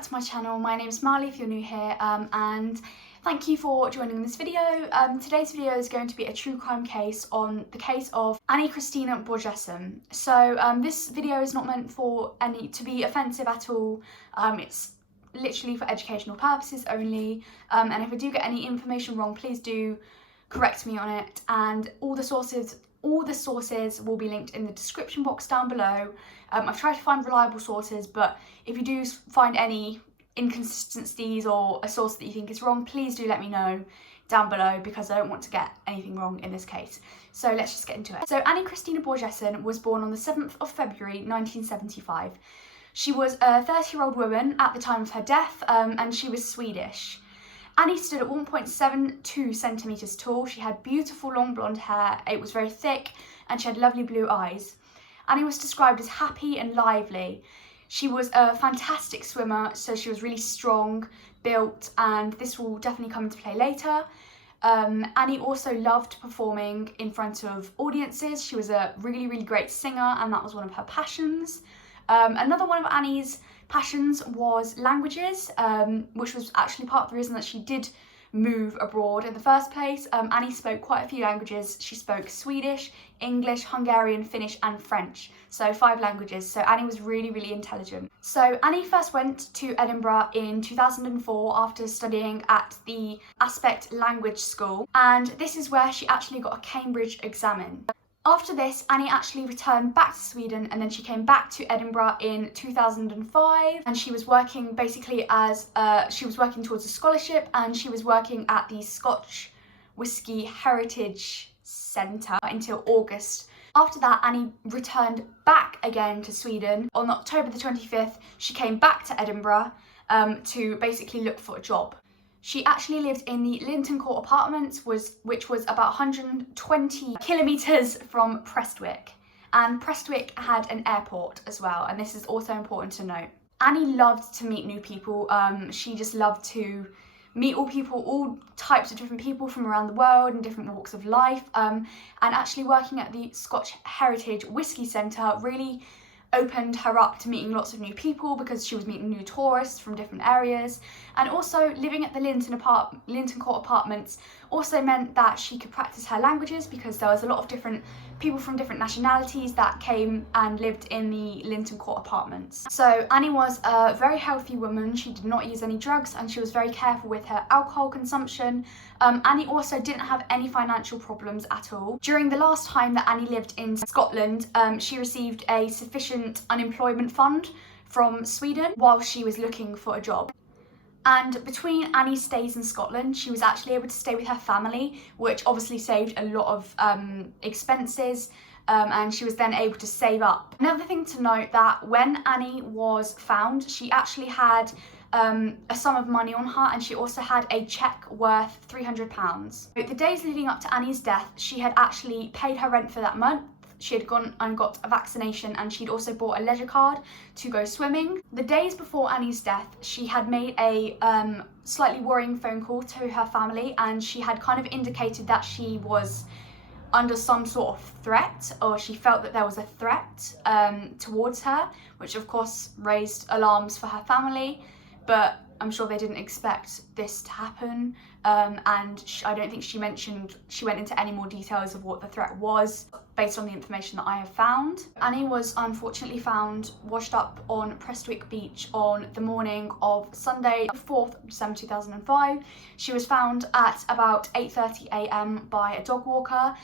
back to my channel. My name is Marley if you're new here, and thank you for joining this video. Today's video is going to be a true crime case on the case of Annie Christina Börjesson. So this video is not meant for to be offensive at all. It's literally for educational purposes only, and if I do get any information wrong, please do correct me on it. And all the sources will be linked in the description box down below. I've tried to find reliable sources, but if you do find any inconsistencies or a source that you think is wrong, please do let me know down below, because I don't want to get anything wrong in this case. So let's just get into it. So Annie Christina Börjesson was born on the 7th of February 1975. She was a 30-year-old woman at the time of her death, and she was Swedish. Annie stood at 1.72 centimetres tall. She had beautiful long blonde hair, it was very thick, and she had lovely blue eyes. Annie was described as happy and lively. She was a fantastic swimmer, so she was really strong, built, and this will definitely come into play later. Annie also loved performing in front of audiences. She was a really great singer, and that was one of her passions. Another one of Annie's passions was languages, which was actually part of the reason that she did move abroad in the first place. Annie spoke quite a few languages. She spoke Swedish, English, Hungarian, Finnish and French, so 5 languages. So Annie was really intelligent. So Annie first went to Edinburgh in 2004 after studying at the Aspect Language School, and this is where she actually got a Cambridge examen. After this, Annie actually returned back to Sweden, and then she came back to Edinburgh in 2005, and she was working basically as she was working towards a scholarship, and she was working at the Scotch Whisky Heritage Centre until August. After that, Annie returned back again to Sweden. On October the 25th, she came back to Edinburgh to basically look for a job. She actually lived in the Linton Court Apartments, which was about 120 kilometres from Prestwick. And Prestwick had an airport as well, and this is also important to note. Annie loved to meet new people. She just loved to meet all types of different people from around the world and different walks of life. And actually working at the Scotch Heritage Whisky Centre really opened her up to meeting lots of new people, because she was meeting new tourists from different areas. And also living at the Linton Court Apartments also meant that she could practice her languages, because there was a lot of different people from different nationalities that came and lived in the Linton Court Apartments. So Annie was a very healthy woman. She did not use any drugs, and she was very careful with her alcohol consumption. Annie also didn't have any financial problems at all. During the last time that Annie lived in Scotland, she received a sufficient unemployment fund from Sweden while she was looking for a job. And between Annie's stays in Scotland, she was actually able to stay with her family, which obviously saved a lot of expenses, and she was then able to save up. Another thing to note, that when Annie was found, she actually had a sum of money on her, and she also had a cheque worth £300. The days leading up to Annie's death, she had actually paid her rent for that month. She had gone and got a vaccination, and she'd also bought a leisure card to go swimming. The days before Annie's death, she had made a slightly worrying phone call to her family, and she had kind of indicated that she was under some sort of threat, or she felt that there was a threat towards her, which of course raised alarms for her family, but I'm sure they didn't expect this to happen, and I don't think she went into any more details of what the threat was, based on the information that I have found. Annie was unfortunately found washed up on Prestwick Beach on the morning of Sunday, 4th of December 2005. She was found at about 8:30 a.m. by a dog walker.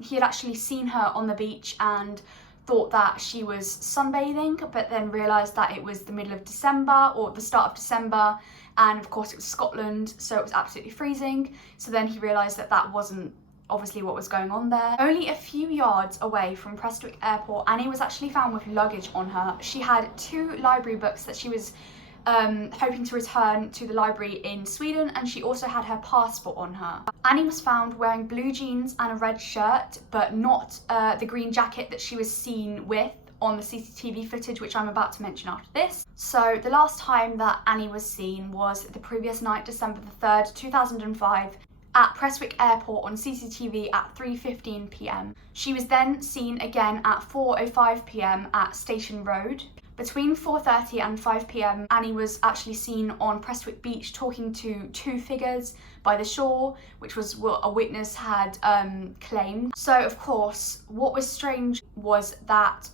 He had actually seen her on the beach and thought that she was sunbathing, but then realised that it was the middle of December, or the start of December, and of course it was Scotland, so it was absolutely freezing. So then he realised that that wasn't obviously what was going on there. Only a few yards away from Prestwick Airport, Annie was actually found with luggage on her. She had 2 library books that she was hoping to return to the library in Sweden, and she also had her passport on her. Annie was found wearing blue jeans and a red shirt, but not the green jacket that she was seen with on the CCTV footage, which I'm about to mention after this. So the last time that Annie was seen was the previous night, December the 3rd, 2005, at Prestwick Airport on CCTV at 3:15 p.m. She was then seen again at 4:05 p.m. at Station Road. Between 4:30 and 5 p.m, Annie was actually seen on Prestwick Beach talking to two figures by the shore, which was what a witness had claimed. So of course, what was strange was that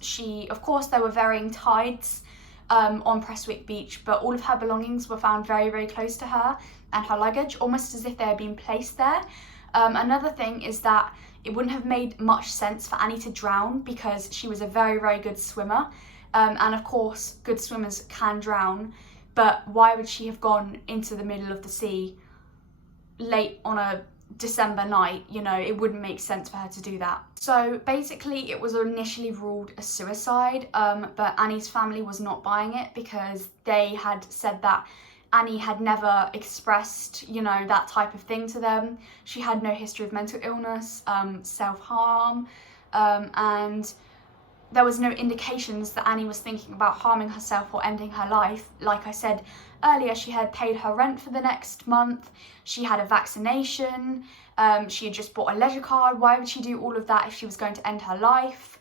there were varying tides on Prestwick Beach, but all of her belongings were found very, very close to her and her luggage, almost as if they had been placed there. Another thing is that it wouldn't have made much sense for Annie to drown because she was a very, very good swimmer. And of course, good swimmers can drown, but why would she have gone into the middle of the sea late on a December night? You know, it wouldn't make sense for her to do that. So basically, it was initially ruled a suicide, but Annie's family was not buying it because they had said that Annie had never expressed, you know, that type of thing to them. She had no history of mental illness, self-harm, and there was no indications that Annie was thinking about harming herself or ending her life. Like I said earlier, she had paid her rent for the next month, she had a vaccination, she had just bought a leisure card. Why would she do all of that if she was going to end her life?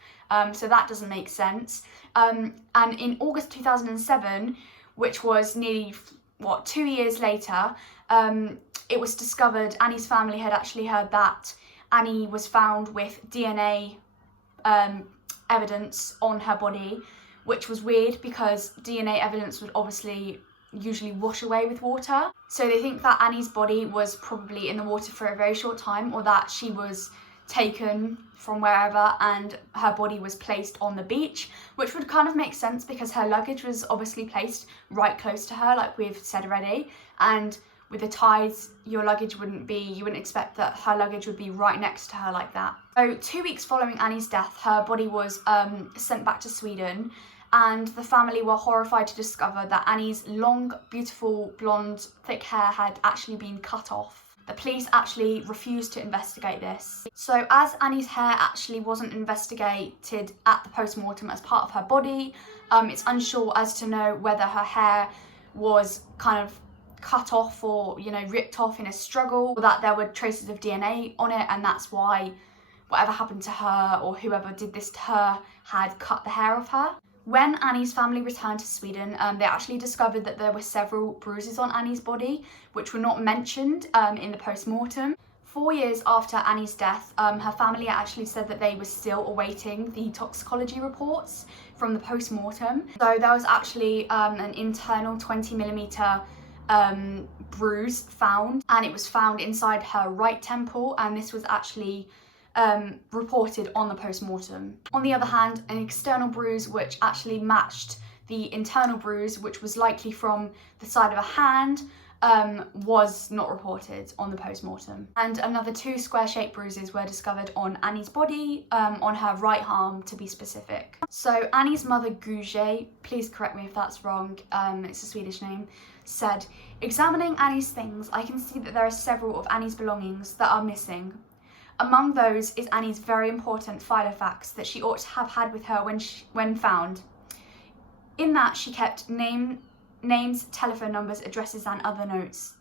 So that doesn't make sense. And in August 2007, which was nearly 2 years later, it was discovered, Annie's family had actually heard that Annie was found with DNA evidence on her body, which was weird because DNA evidence would obviously usually wash away with water. So they think that Annie's body was probably in the water for a very short time, or that she was taken from wherever and her body was placed on the beach, which would kind of make sense because her luggage was obviously placed right close to her, like we've said already, and with the tides, you wouldn't expect that her luggage would be right next to her like that. So 2 weeks following Annie's death, her body was sent back to Sweden, and the family were horrified to discover that Annie's long, beautiful, blonde, thick hair had actually been cut off. The police actually refused to investigate this. So as Annie's hair actually wasn't investigated at the post-mortem as part of her body, it's unsure as to know whether her hair was kind of cut off or, you know, ripped off in a struggle, or that there were traces of DNA on it, and that's why whatever happened to her or whoever did this to her had cut the hair off her. When Annie's family returned to Sweden, they actually discovered that there were several bruises on Annie's body, which were not mentioned in the post-mortem. 4 years after Annie's death, her family actually said that they were still awaiting the toxicology reports from the post-mortem. So there was actually an internal 20mm bruise found, and it was found inside her right temple, and this was actually reported on the post-mortem. On the other hand, an external bruise which actually matched the internal bruise, which was likely from the side of a hand, was not reported on the post-mortem. And another 2 square-shaped bruises were discovered on Annie's body, on her right arm to be specific. So Annie's mother, Guje, please correct me if that's wrong, it's a Swedish name, said, "Examining Annie's things, I can see that there are several of Annie's belongings that are missing. Among those is Annie's very important filofax that she ought to have had with her when found. In that she kept names, telephone numbers, addresses and other notes.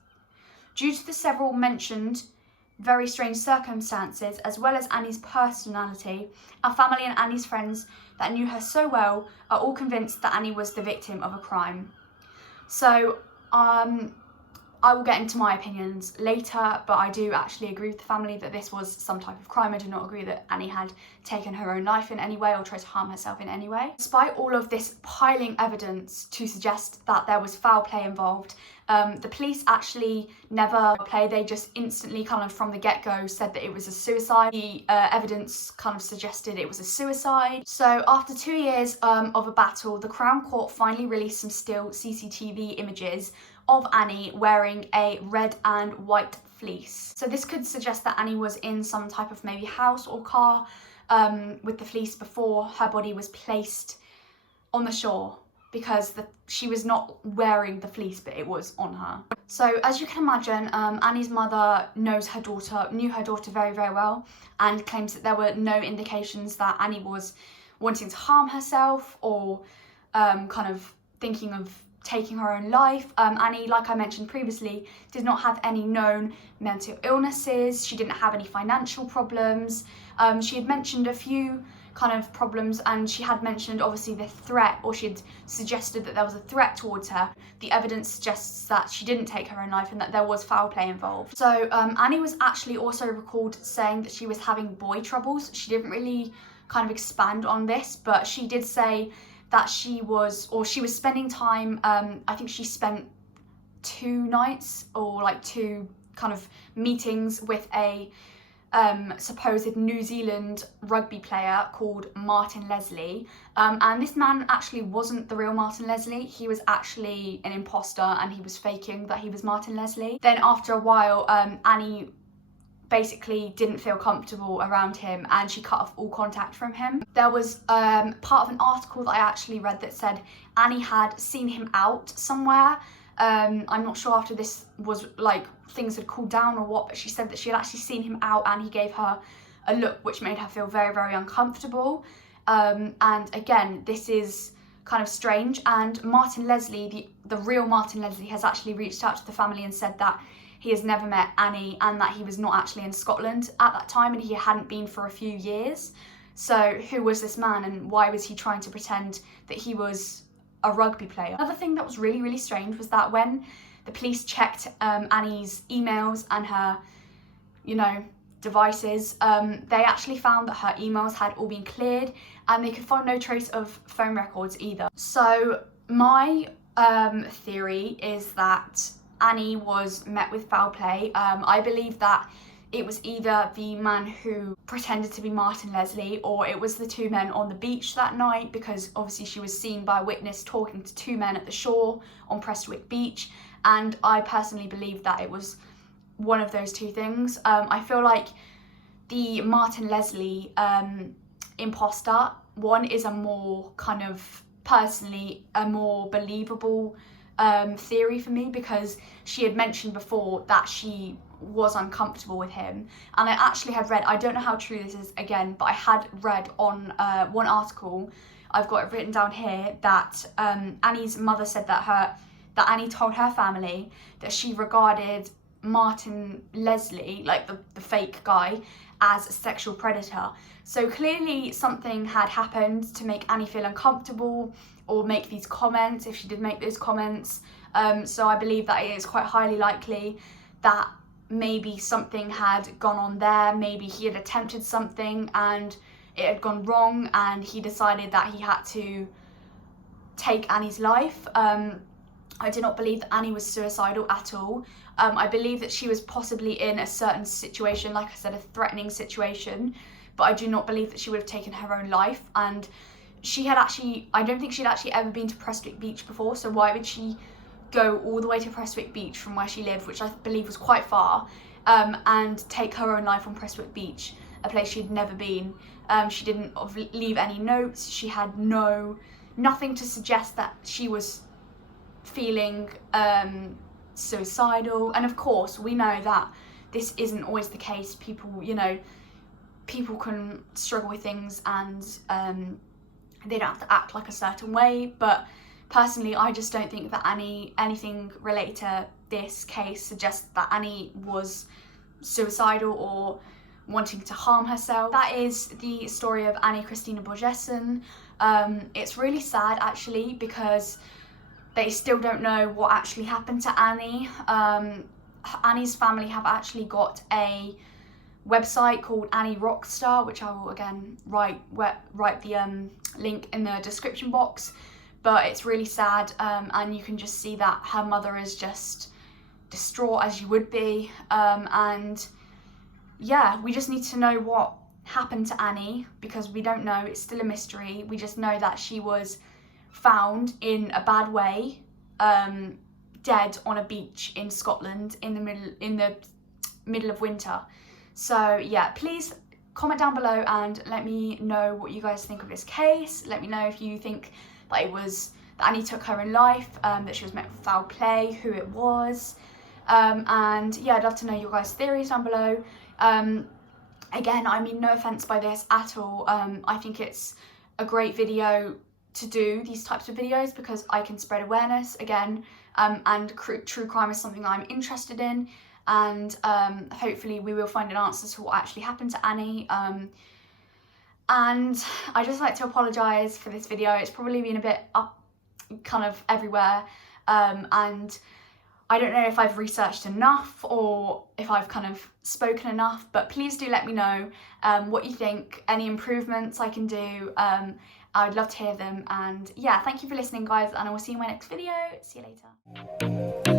Due to the several mentioned very strange circumstances, as well as Annie's personality, our family and Annie's friends that knew her so well are all convinced that Annie was the victim of a crime." So I will get into my opinions later, but I do actually agree with the family that this was some type of crime. I do not agree that Annie had taken her own life in any way or tried to harm herself in any way. Despite all of this piling evidence to suggest that there was foul play involved, the police actually never play. They just instantly kind of from the get-go said that it was a suicide. The evidence kind of suggested it was a suicide. So after 2 years of a battle, the Crown Court finally released some still CCTV images of Annie wearing a red and white fleece. So this could suggest that Annie was in some type of maybe house or car with the fleece before her body was placed on the shore, because she was not wearing the fleece, but it was on her. So as you can imagine, Annie's mother knew her daughter very, very well, and claims that there were no indications that Annie was wanting to harm herself or kind of thinking of taking her own life. Annie, like I mentioned previously, did not have any known mental illnesses. She didn't have any financial problems. She had mentioned a few kind of problems, and she had mentioned obviously the threat, or she had suggested that there was a threat towards her. The evidence suggests that she didn't take her own life and that there was foul play involved. So Annie was actually also recalled saying that she was having boy troubles. She didn't really kind of expand on this, but she did say that she was spending time, I think she spent 2 nights or like 2 kind of meetings with a supposed New Zealand rugby player called Martin Leslie, and this man actually wasn't the real Martin Leslie. He was actually an imposter, and he was faking that he was Martin Leslie. Then after a while, Annie basically didn't feel comfortable around him, and she cut off all contact from him. There was part of an article that I actually read that said Annie had seen him out somewhere. I'm not sure after this was like things had cooled down or what, but she said that she had actually seen him out and he gave her a look which made her feel very, very uncomfortable. And again, this is kind of strange, and Martin Leslie, the real Martin Leslie, has actually reached out to the family and said that he has never met Annie and that he was not actually in Scotland at that time and he hadn't been for a few years. So who was this man, and why was he trying to pretend that he was a rugby player? Another thing that was really, really strange was that when the police checked Annie's emails and her, devices, they actually found that her emails had all been cleared, and they could find no trace of phone records either. So my theory is that Annie was met with foul play. I believe that it was either the man who pretended to be Martin Leslie, or it was the 2 men on the beach that night, because obviously she was seen by a witness talking to 2 men at the shore on Prestwick Beach, and I personally believe that it was one of those 2 things. I feel like the Martin Leslie imposter one is a more kind of, personally, a more believable theory for me, because she had mentioned before that she was uncomfortable with him, and I actually had read, I don't know how true this is again, but I had read on one article, I've got it written down here, that Annie's mother said that Annie told her family that she regarded Martin Leslie, like the fake guy, as a sexual predator. So clearly something had happened to make Annie feel uncomfortable or make these comments, if she did make those comments. So I believe that it is quite highly likely that maybe something had gone on there. Maybe he had attempted something and it had gone wrong and he decided that he had to take Annie's life. I do not believe that Annie was suicidal at all. I believe that she was possibly in a certain situation, like I said, a threatening situation, but I do not believe that she would have taken her own life. And I don't think she'd actually ever been to Prestwick Beach before, so why would she go all the way to Prestwick Beach from where she lived, which I believe was quite far, and take her own life on Prestwick Beach, a place she'd never been. She didn't leave any notes, she had nothing to suggest that she was feeling suicidal. And of course we know that this isn't always the case. People can struggle with things and they don't have to act like a certain way, but personally I just don't think that anything related to this case suggests that Annie was suicidal or wanting to harm herself. That is the story of Annie Christina Börjesson. It's really sad actually, because they still don't know what actually happened to Annie. Annie's family have actually got a website called Annie Rockstar, which I will again write the link in the description box. But it's really sad, and you can just see that her mother is just distraught, as you would be. And yeah, we just need to know what happened to Annie, because we don't know, it's still a mystery. We just know that she was found in a bad way, dead on a beach in Scotland in the middle of winter. So yeah, please comment down below and let me know what you guys think of this case. Let me know if you think that that Annie took her own life, that she was met with foul play, who it was, and yeah, I'd love to know your guys' theories down below. Again, I mean no offense by this at all. I think it's a great video to do these types of videos because I can spread awareness again, and true crime is something I'm interested in, and hopefully we will find an answer to what actually happened to Annie. And I just like to apologise for this video. It's probably been a bit up kind of everywhere, and I don't know if I've researched enough or if I've kind of spoken enough, but please do let me know what you think, any improvements I can do. I would love to hear them. And yeah, thank you for listening, guys, and I will see you in my next video. See you later.